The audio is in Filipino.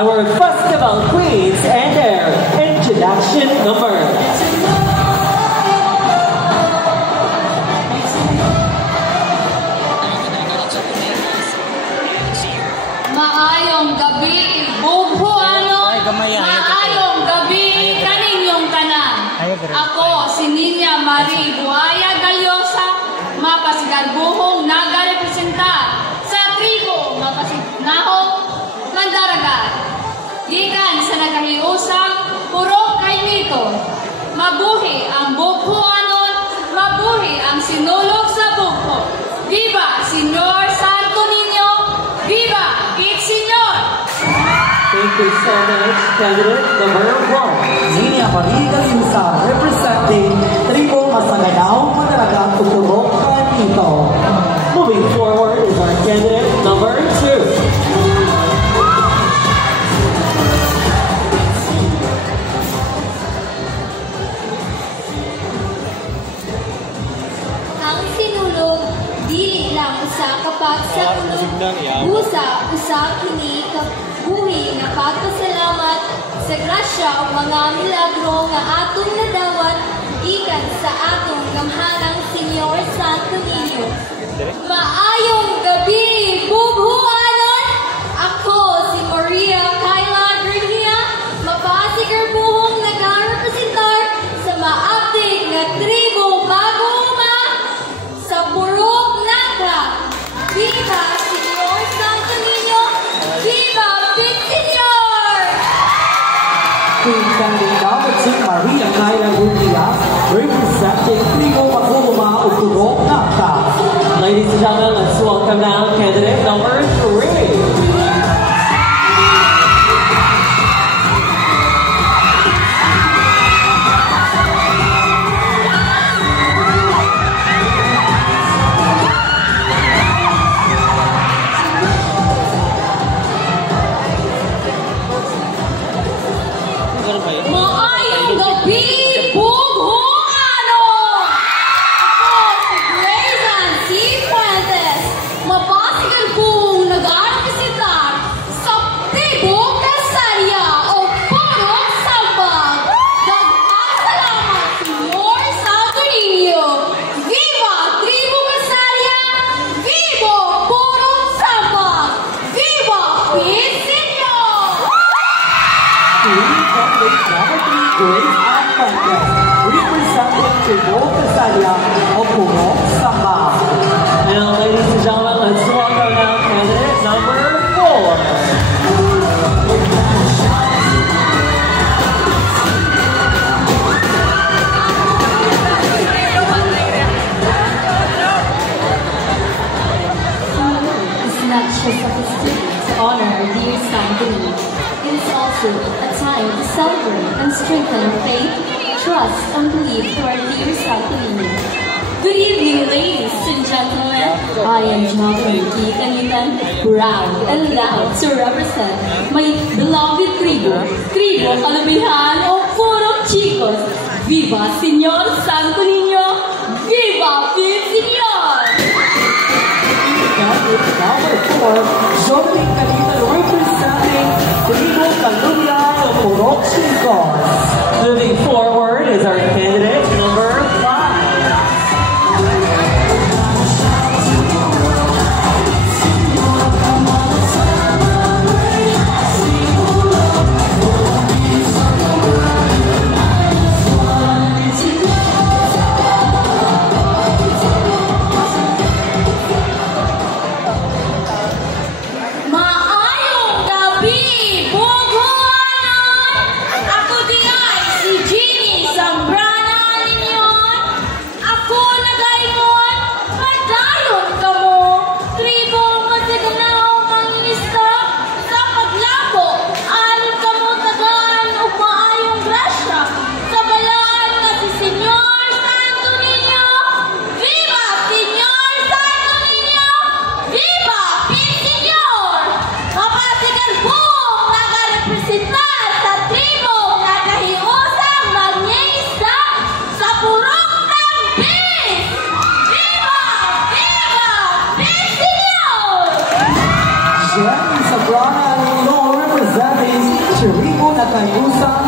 our festival queens and their introduction number. Maayong gabi, bubuhanon. Maayong gabi, kaninyong tanan. Ako, si Ninya Marie Buaya Galyosa, mapasigarbuhong nagarepresenta sa tribo mapasignahong Mandaragat. Gikan sa nagahiusang purok kay Mito. Mabuhi ang bubuhanon, mabuhi ang sinulog sa bugho. Viva, Senyor Santo Niño! Viva, Kit Senyor! Thank you so much, candidate number 1. Ninya Marie Galyosa, representing Tribo Masaganao, Mandaragat, Purok kay Mito. Moving forward is our candidate number 2. Ang sinulog, dili lang usa kapag sa ulog, busa usa kini kabuhi nga pagpasalamat sa grasya o mga milagro nga atong nadawat gikan sa atong gamhanang Senyor Santo Niño. Maayong gabi, bubuhanon! Ako si Maria Kyla Grenia, mapasigarbuhong nagarepresentar sa maabdig nga tribo Maguma sa Purok Nangka. Viva Senyor Santo Niño! Viva Big Senyor! Queen Candidate number 2, Maria Kyla Grenia, representing Tribo Maguma, Purok Nangka. Ladies and gentlemen, let's welcome now candidate number 3. Maayong gabi, bubuhanon! Ako si Grayson C. Fuentes, mapasigarbuhong nag-arepresentar sa tribo Casaria o Purok Sambag. Nagpasalamat, Senyor Santo Niño! Viva Tribo Casaria! Viva Purok Sambag! Viva Big Senyor! Queen Candidate number 3, Grace Ann Fuentes, representing Tribo Casaria of Purok Sambag. And ladies and gentlemen, let's welcome now candidate number 4. It's not just a festival to honor our dear Santo Niño. It is also a time to celebrate and strengthen our faith, trust, and belief to our dear Santo Niño. Good evening, ladies and gentlemen. I am Jacqueline Kanitan, proud and loud to represent my beloved tribo, Tribo Kalubihan o Purok Chicos. Viva Senyor Santo Niño! Viva Big Senyor! Candidate number 4, Jolie Calitan, representing Tribo Kalubihan of Purok Chicos. Moving forward is our candidate number 5. Maayong gabi, bubuhanon! kay Usang